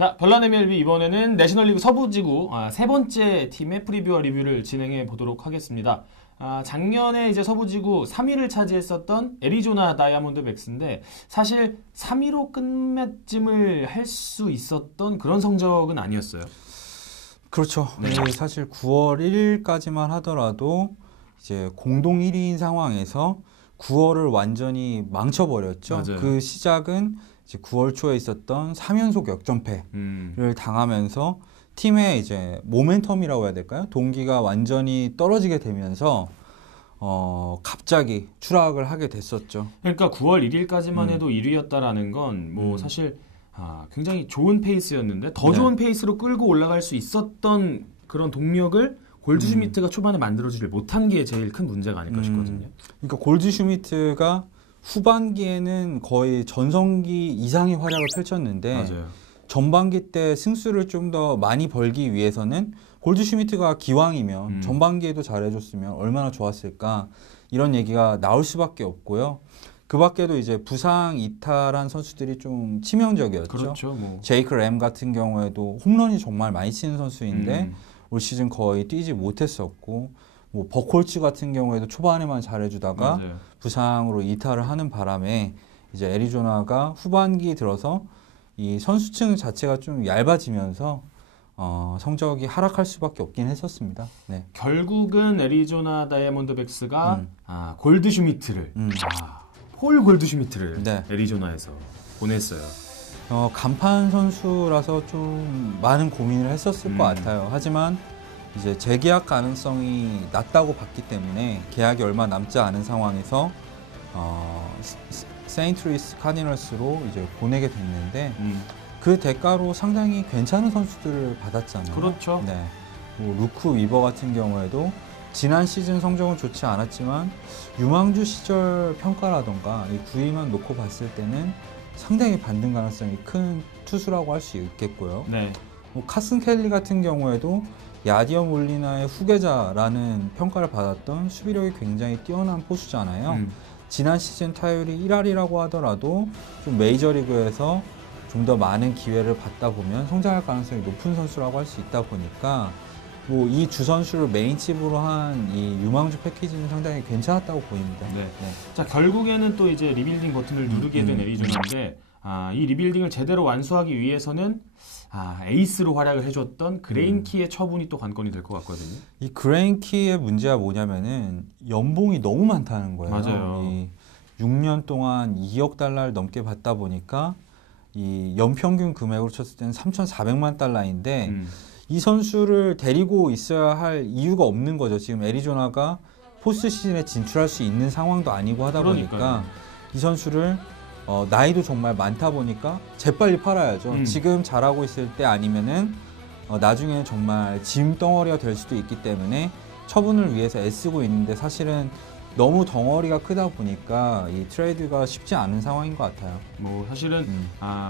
자, 별난 MLB 이번에는 내셔널리그 서부지구 세 번째 팀의 프리뷰와 리뷰를 진행해 보도록 하겠습니다. 작년에 이제 서부지구 3위를 차지했었던 애리조나 다이아몬드백스인데 사실 3위로 끝맺음을 할 수 있었던 그런 성적은 아니었어요. 그렇죠. 네. 사실 9월 1일까지만 하더라도 이제 공동 1위인 상황에서 9월을 완전히 망쳐버렸죠. 맞아요. 그 시작은 이제 9월 초에 있었던 3연속 역전패를 당하면서 팀의 이제 모멘텀이라고 해야 될까요? 동기가 완전히 떨어지게 되면서 갑자기 추락을 하게 됐었죠. 그러니까 9월 1일까지만 해도 1위였다라는 건 뭐 사실 굉장히 좋은 페이스였는데 더 좋은 페이스로 끌고 올라갈 수 있었던 그런 동력을 골드슈미트가 초반에 만들어주질 못한 게 제일 큰 문제가 아닐까 싶거든요. 그러니까 골드슈미트가 후반기에는 거의 전성기 이상의 활약을 펼쳤는데 맞아요. 전반기 때 승수를 좀 더 많이 벌기 위해서는 골드슈미트가 기왕이면 전반기에도 잘해줬으면 얼마나 좋았을까 이런 얘기가 나올 수밖에 없고요. 그 밖에도 이제 부상 이탈한 선수들이 좀 치명적이었죠. 그렇죠. 뭐. 제이크 램 같은 경우에도 홈런이 정말 많이 치는 선수인데 올 시즌 거의 뛰지 못했었고 뭐 버콜츠 같은 경우에도 초반에만 잘해주다가 맞아요. 부상으로 이탈을 하는 바람에 이제 애리조나가 후반기 들어서 이 선수층 자체가 좀 얇아지면서 성적이 하락할 수밖에 없긴 했었습니다. 네. 결국은 애리조나 다이아몬드백스가 골드슈미트를 폴 골드슈미트를 네. 애리조나에서 보냈어요. 간판 선수라서 좀 많은 고민을 했었을 것 같아요. 하지만 이제 재계약 가능성이 낮다고 봤기 때문에 계약이 얼마 남지 않은 상황에서 세인트루이스 카디널스로 이제 보내게 됐는데 그 대가로 상당히 괜찮은 선수들을 받았잖아요. 그렇죠. 네. 뭐 루크 위버 같은 경우에도 지난 시즌 성적은 좋지 않았지만 유망주 시절 평가라던가 이 구위만 놓고 봤을 때는 상당히 반등 가능성이 큰 투수라고 할 수 있겠고요. 네. 뭐 카슨 켈리 같은 경우에도 야디어 몰리나의 후계자라는 평가를 받았던 수비력이 굉장히 뛰어난 포수잖아요. 지난 시즌 타율이 1할이라고 하더라도 좀 메이저리그에서 좀 더 많은 기회를 받다 보면 성장할 가능성이 높은 선수라고 할 수 있다 보니까 뭐 이 두 선수를 메인칩으로 한 이 유망주 패키지는 상당히 괜찮았다고 보입니다. 네. 자, 결국에는 또 이제 리빌딩 버튼을 누르게 된 애리조나인데 이 리빌딩을 제대로 완수하기 위해서는 에이스로 활약을 해줬던 그레인키의 처분이 또 관건이 될 것 같거든요. 이 그레인키의 문제가 뭐냐면은 연봉이 너무 많다는 거예요. 맞아요. 이 6년 동안 2억 달러를 넘게 받다 보니까 이 연평균 금액으로 쳤을 때는 3,400만 달러인데 이 선수를 데리고 있어야 할 이유가 없는 거죠. 지금 애리조나가 포스트 시즌에 진출할 수 있는 상황도 아니고 하다 보니까 이 선수를 나이도 정말 많다 보니까 재빨리 팔아야죠. 지금 잘하고 있을 때 아니면은 나중에는 정말 짐 덩어리가 될 수도 있기 때문에 처분을 위해서 애쓰고 있는데 사실은 너무 덩어리가 크다 보니까 이 트레이드가 쉽지 않은 상황인 것 같아요. 뭐 사실은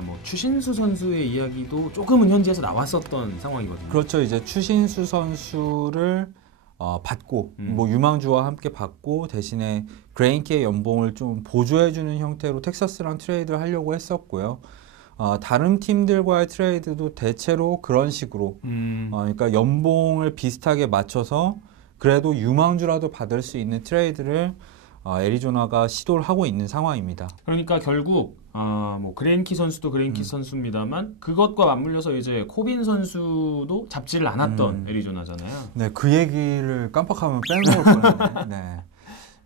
뭐 추신수 선수의 이야기도 조금은 현지에서 나왔었던 상황이거든요. 그렇죠. 이제 추신수 선수를 받고 뭐 유망주와 함께 받고 대신에 그레인키의 연봉을 좀 보조해주는 형태로 텍사스랑 트레이드를 하려고 했었고요. 다른 팀들과의 트레이드도 대체로 그런 식으로 그러니까 연봉을 비슷하게 맞춰서 그래도 유망주라도 받을 수 있는 트레이드를 애리조나가 시도를 하고 있는 상황입니다. 그러니까 결국 뭐 그레인키 선수도 그레인키 선수입니다만 그것과 맞물려서 이제 코빈 선수도 잡지를 않았던 애리조나잖아요. 네, 그 얘기를 깜빡하면 빼놓을 뻔했네. 네.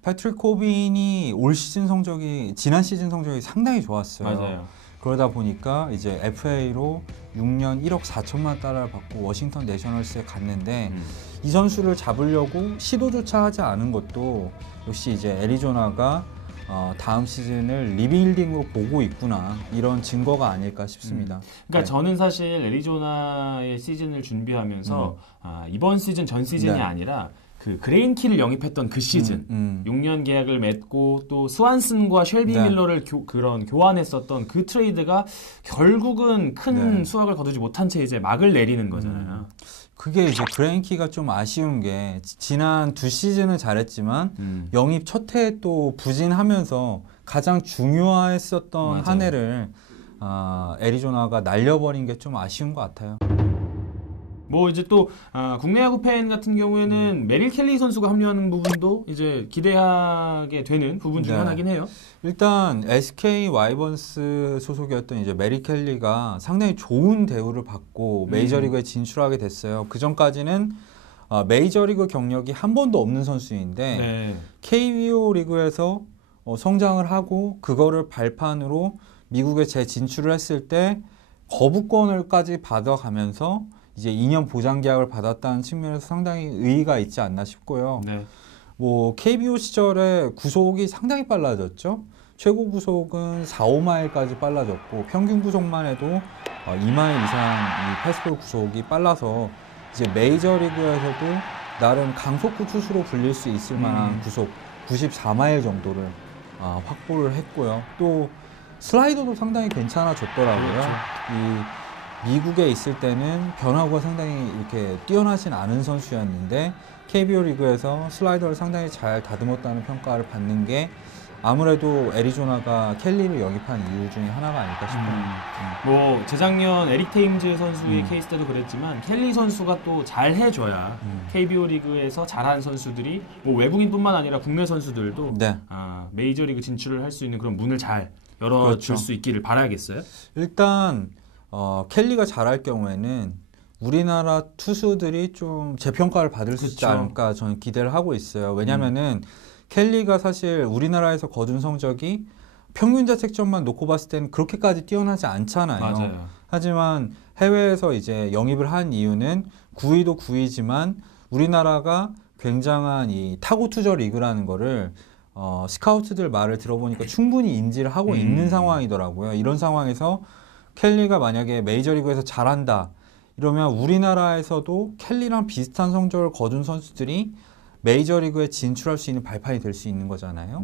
패트릭 코빈이 올 시즌 성적이 지난 시즌 성적이 상당히 좋았어요. 맞아요. 그러다 보니까 이제 FA로 6년 1억 4천만 달러를 받고 워싱턴 내셔널스에 갔는데 이 선수를 잡으려고 시도조차 하지 않은 것도 역시 이제 애리조나가 다음 시즌을 리빌딩으로 보고 있구나 이런 증거가 아닐까 싶습니다. 그러니까 네. 저는 사실 애리조나의 시즌을 준비하면서 이번 시즌 전 시즌이 네. 아니라 그 그레인키를 영입했던 그 시즌 6년 계약을 맺고 또 스완슨과 쉘비 네. 밀러를 교환했었던 그 트레이드가 결국은 큰 네. 수확을 거두지 못한 채 이제 막을 내리는 거잖아요. 그게 이제 그레인키가 좀 아쉬운 게 지난 두 시즌은 잘했지만 영입 첫 해에 또 부진하면서 가장 중요했었던 맞아요. 한 해를 애리조나가 날려버린 게 좀 아쉬운 것 같아요. 뭐 이제 또 국내 야구 팬 같은 경우에는 메릴 켈리 선수가 합류하는 부분도 이제 기대하게 되는 부분 중에 하나긴 해요. 일단 SK 와이번스 소속이었던 이제 메릴 켈리가 상당히 좋은 대우를 받고 메이저리그에 진출하게 됐어요. 그 전까지는 메이저리그 경력이 한 번도 없는 선수인데 KBO 리그에서 성장을 하고 그거를 발판으로 미국에 재진출을 했을 때 거부권을까지 받아가면서 이제 2년 보장 계약을 받았다는 측면에서 상당히 의의가 있지 않나 싶고요. 뭐 KBO 시절에 구속이 상당히 빨라졌죠. 최고 구속은 4, 5마일까지 빨라졌고 평균 구속만 해도 2마일 이상 이 패스볼 구속이 빨라서 이제 메이저리그에서도 나름 강속구 투수로 불릴 수 있을 만한 구속 94마일 정도를 확보를 했고요. 또 슬라이더도 상당히 괜찮아졌더라고요. 그렇죠. 이 미국에 있을 때는 변화구가 상당히 이렇게 뛰어나진 않은 선수였는데 KBO 리그에서 슬라이더를 상당히 잘 다듬었다는 평가를 받는 게 아무래도 애리조나가 켈리를 영입한 이유 중에 하나가 아닐까 싶어요. 뭐 재작년 에릭 테임즈 선수의 케이스 때도 그랬지만 켈리 선수가 또 잘 해줘야 KBO 리그에서 잘한 선수들이 뭐 외국인뿐만 아니라 국내 선수들도 메이저리그 진출을 할 수 있는 그런 문을 잘 열어줄 수 있기를 바라야겠어요. 일단 켈리가 잘할 경우에는 우리나라 투수들이 좀 재평가를 받을 수 있지 않을까 저는 기대를 하고 있어요. 왜냐면은 켈리가 사실 우리나라에서 거둔 성적이 평균 자책점만 놓고 봤을 때는 그렇게까지 뛰어나지 않잖아요. 맞아요. 하지만 해외에서 이제 영입을 한 이유는 9위도 9위지만 우리나라가 굉장한 이 타고 투저 리그라는 거를 스카우트들 말을 들어보니까 충분히 인지를 하고 있는 상황이더라고요. 이런 상황에서 켈리가 만약에 메이저리그에서 잘한다 이러면 우리나라에서도 켈리랑 비슷한 성적을 거둔 선수들이 메이저리그에 진출할 수 있는 발판이 될 수 있는 거잖아요.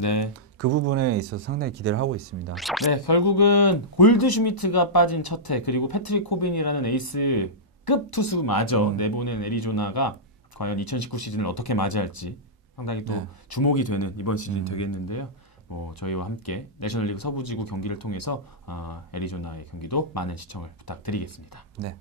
그 부분에 있어서 상당히 기대를 하고 있습니다. 네, 결국은 골드슈미트가 빠진 첫 해 그리고 패트릭 코빈이라는 에이스급 투수마저 내보낸 애리조나가 과연 2019 시즌을 어떻게 맞이할지 상당히 또 주목이 되는 이번 시즌이 되겠는데요. 저희와 함께 내셔널리그 서부지구 경기를 통해서 애리조나의 경기도 많은 시청을 부탁드리겠습니다. 네.